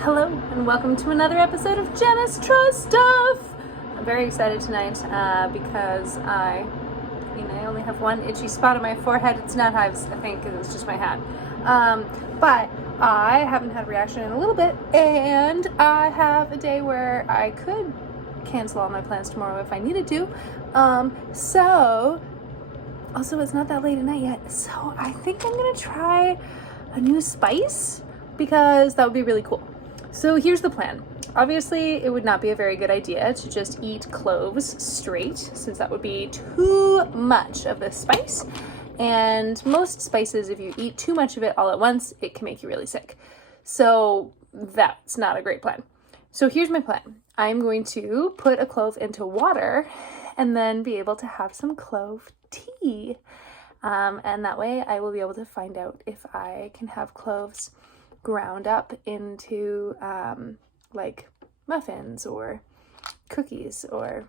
Hello and welcome to another episode of Janice Tries Stuff. I'm very excited tonight because I only have one itchy spot on my forehead. It's not hives, I think, it was just my hat. But I haven't had a reaction in a little bit, and I have a day where I could cancel all my plans tomorrow if I needed to. Also, it's not that late at night yet, so I think I'm gonna try a new spice because that would be really cool. So here's the plan. Obviously, it would not be a very good idea to just eat cloves straight, since that would be too much of the spice. And most spices, if you eat too much of it all at once, it can make you really sick. So that's not a great plan. So here's my plan. I'm going to put a clove into water and then be able to have some clove tea. And that way I will be able to find out if I can have cloves ground up into like muffins or cookies or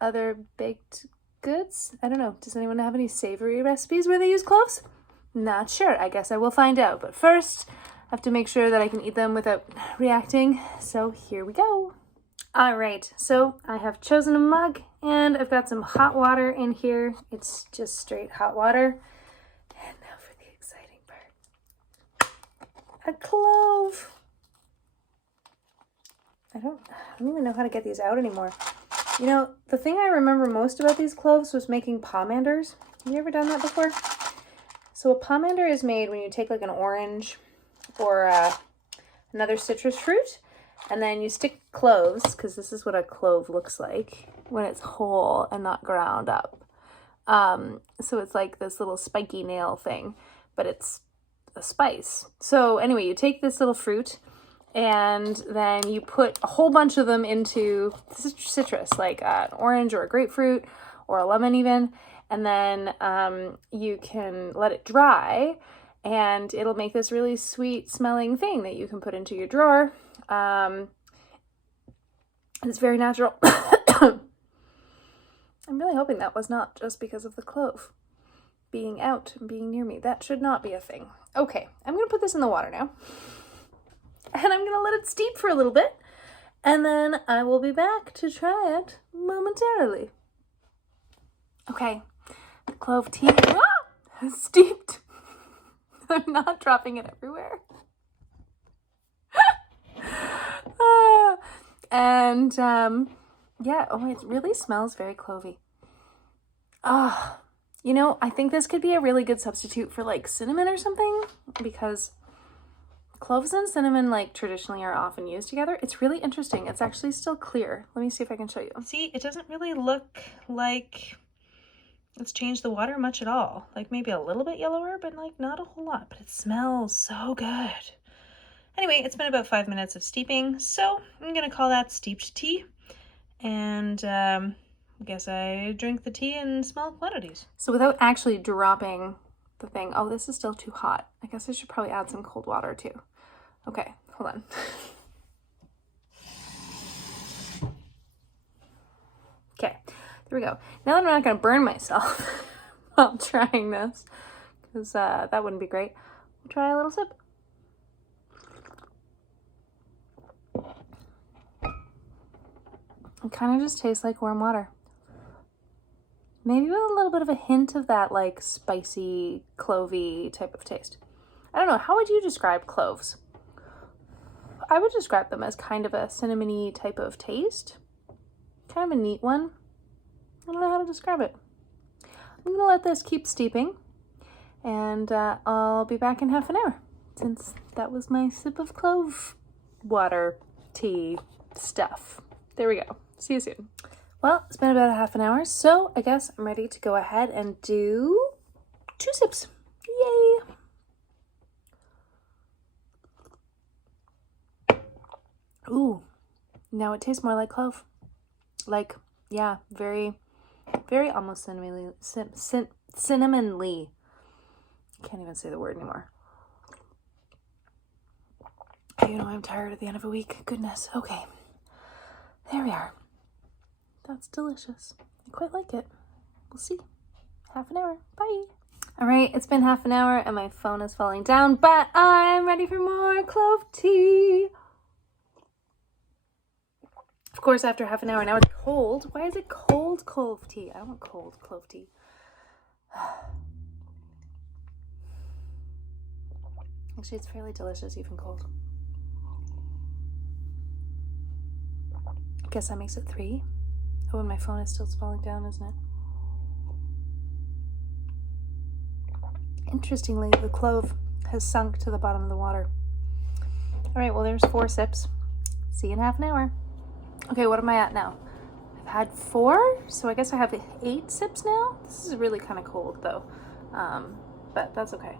other baked goods. I don't know. Does anyone have any savory recipes where they use cloves? Not sure. I guess I will find out. But first, I have to make sure that I can eat them without reacting. So here we go. All right. So I have chosen a mug and I've got some hot water in here. It's just straight hot water. And now for the exciting part. A clove. I don't even know how to get these out anymore. You know, the thing I remember most about these cloves was making pomanders. Have you ever done that before? So a pomander is made when you take like an orange or another citrus fruit, and then you stick cloves, because this is what a clove looks like when it's whole and not ground up. So it's like this little spiky nail thing, but it's a spice. So anyway, you take this little fruit and then you put a whole bunch of them into citrus, like an orange or a grapefruit or a lemon even, and then you can let it dry and it'll make this really sweet smelling thing that you can put into your drawer. It's very natural. I'm really hoping that was not just because of the clove being out and being near me. That should not be a thing. Okay, I'm gonna put this in the water now. And I'm gonna let it steep for a little bit. And then I will be back to try it momentarily. Okay, the clove tea has steeped. I'm not dropping it everywhere. Yeah, it really smells very clovey. You know, I think this could be a really good substitute for like cinnamon or something, because cloves and cinnamon like traditionally are often used together. It's really interesting. It's actually still clear. Let me see if I can show you. See, it doesn't really look like it's changed the water much at all. Like maybe a little bit yellower, but like not a whole lot, but it smells so good. Anyway, it's been about 5 minutes of steeping, so I'm gonna call that steeped tea. And I guess I drink the tea in small quantities. So without actually dropping the thing, oh, this is still too hot. I guess I should probably add some cold water too. Okay, hold on. Okay, there we go. Now that I'm not gonna burn myself while trying this, because that wouldn't be great, we'll try a little sip. It kind of just tastes like warm water. Maybe with a little bit of a hint of that like spicy, clovey type of taste. I don't know, how would you describe cloves? I would describe them as kind of a cinnamony type of taste. Kind of a neat one. I don't know how to describe it. I'm gonna let this keep steeping and I'll be back in half an hour, since that was my sip of clove water tea stuff. There we go. See you soon. Well, it's been about a half an hour, so I guess I'm ready to go ahead and do 2 sips. Yay! Ooh, now it tastes more like clove. Like, yeah, very, very almost cinnamonly. Cinnamonly. Can't even say the word anymore. You know, I'm tired at the end of a week. Goodness. Okay. There we are. That's delicious. I quite like it. We'll see. Half an hour. Bye. All right, it's been half an hour and my phone is falling down, but I'm ready for more clove tea. course, after half an hour, now it's cold. Why is it cold clove tea? I don't want cold clove tea. Actually, it's fairly delicious, even cold. I guess that makes it 3. Oh, and my phone is still falling down, isn't it? Interestingly, the clove has sunk to the bottom of the water. All right, well, there's 4 sips. See you in half an hour. Okay, what am I at now? I've had 4, so I guess I have 8 sips now. This is really kind of cold, though, but that's okay.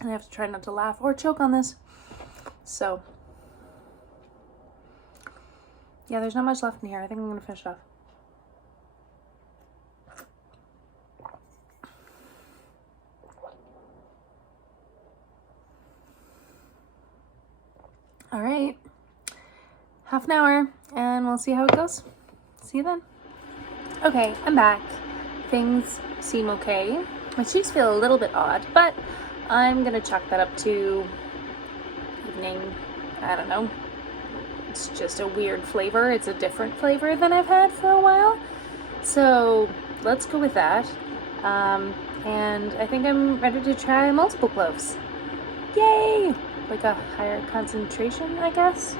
And I have to try not to laugh or choke on this. So, yeah, there's not much left in here. I think I'm going to finish it off. All right. Half an hour, and we'll see how it goes. See you then. Okay, I'm back. Things seem okay. My cheeks feel a little bit odd, but I'm gonna chalk that up to evening. I don't know. It's just a weird flavor. It's a different flavor than I've had for a while. So let's go with that. And I think I'm ready to try multiple cloves. Yay! Like a higher concentration, I guess.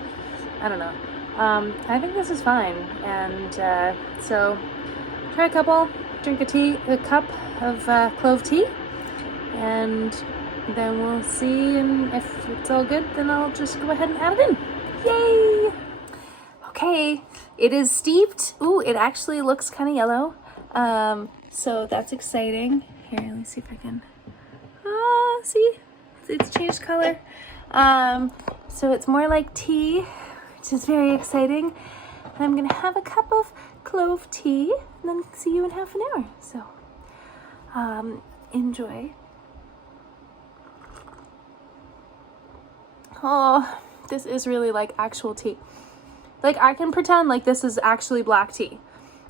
I don't know. I think this is fine. And so try a couple, drink a cup of clove tea, and then we'll see, and if it's all good, then I'll just go ahead and add it in. Yay! Okay, it is steeped. Ooh, it actually looks kind of yellow. So that's exciting. Here, let me see if I can, see? It's changed color. So it's more like tea, which is very exciting. And I'm gonna have a cup of clove tea, and then see you in half an hour. So, enjoy. Oh, this is really like actual tea. Like, I can pretend like this is actually black tea.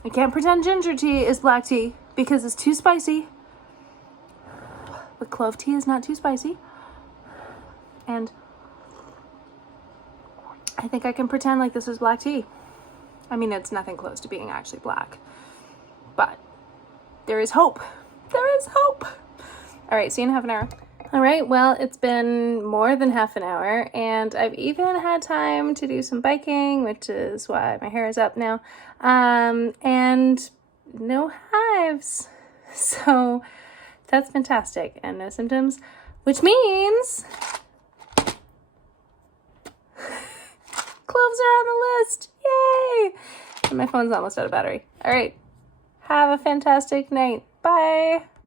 I can't pretend ginger tea is black tea because it's too spicy. But clove tea is not too spicy. And I think I can pretend like this is black tea. I mean, it's nothing close to being actually black. But there is hope. There is hope. All right, see you in half an hour. All right, well, it's been more than half an hour, and I've even had time to do some biking, which is why my hair is up now, and no hives. So that's fantastic, and no symptoms, which means cloves are on the list. Yay! And my phone's almost out of battery. All right, have a fantastic night. Bye.